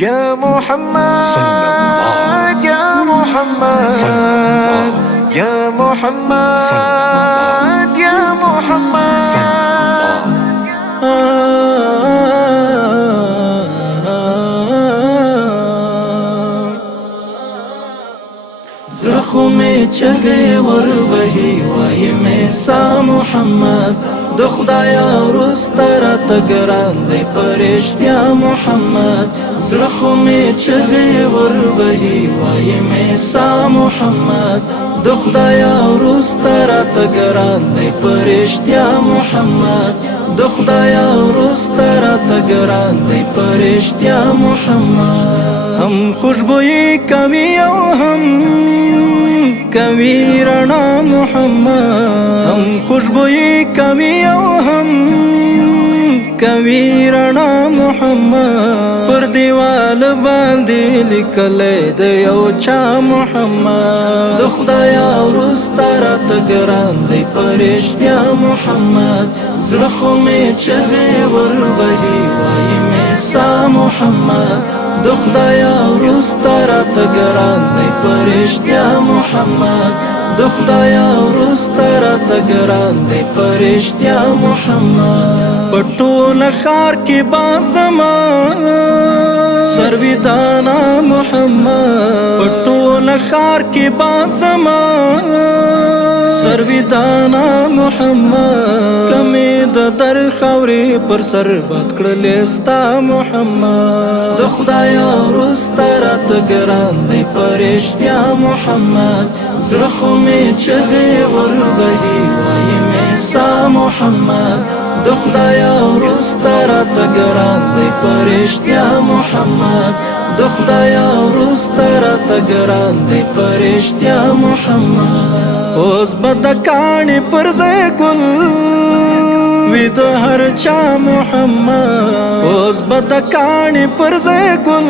يا محمد يا محمد يا محمد يا محمد زخو میں چگے ور بہی وائی میں سا محمد د خدایا رسترا تگران دے پرشتیا محمد زخو میں چگے ور بہی وائی میں سا محمد د خدایا رسترا تگران دے پرشتیا محمد د خدایا رسترا تگران دے پرشتیا محمد ہم خوشبوئی کوي او هم کوي رڼا محمد هم خوشبوئی کوي او هم کوي رڼا محمد پر دیوال باندې لیکلې د یو چا محمد د خدایا ورستاره تګران دی پرشتیا محمد زړه خو مې چغې وربهي وایي مې سا محمد د خدایا ورستاره تګران دی پرشتیا محمد د خدایا ورستاره تګران دی پرشتیا محمد پټول خار کې بازما سرویدانا محمد پټول خار کې بازما سرویدانا محمد کمی د در خوري پر سر باد کړلې ستا محمد د خدایا ورستاره تګران دی پرشتیا محمد زړه خو مې چغې وربهي وایي مې سا محمد د خدایا ورستاره تګران دی پرشتیا محمد د خدایا ورستاره تګران دی پرشتیا محمد اوس بد کاڼي پر ځای ګل وی د هر چا محمد اوس بد کاڼي پر ځای ګل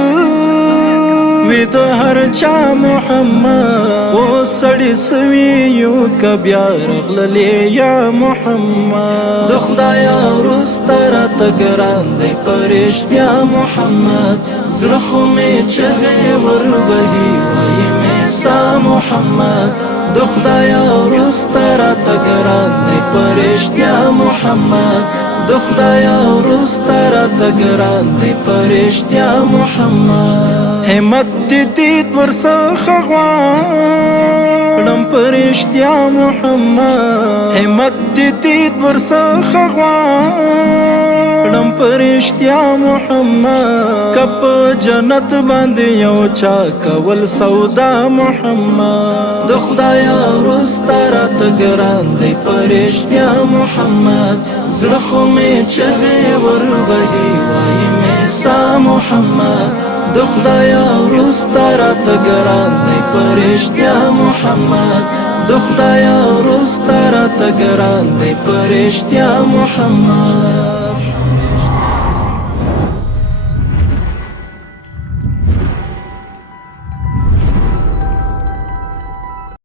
وی د هر چا محمد او سړی سوي یو کبیا رغللې یا محمد د خدایا ورستاره تګران دی پرشتیا محمد زړه خو مې چغې وربهي وایي مې سا محمد د خدایا ورستاره تګران دی پرشتیا محمد د خدایا ورستاره تګران دی پرشتیا محمد همت دید ورڅخه غواړم پرشتیا محمد همت دید ورڅخه غواړم پرشتیا محمد کپ جنت باندې یو چا کول سودا محمد د خدایا ورستاره تګران دی پرشتیا محمد زړه خو مې چغې وربهي وایي مې سا محمد د خدایا ورستاره تګران دی پرشتیا محمد د خدایا ورستاره تګران دی پرشتیا محمد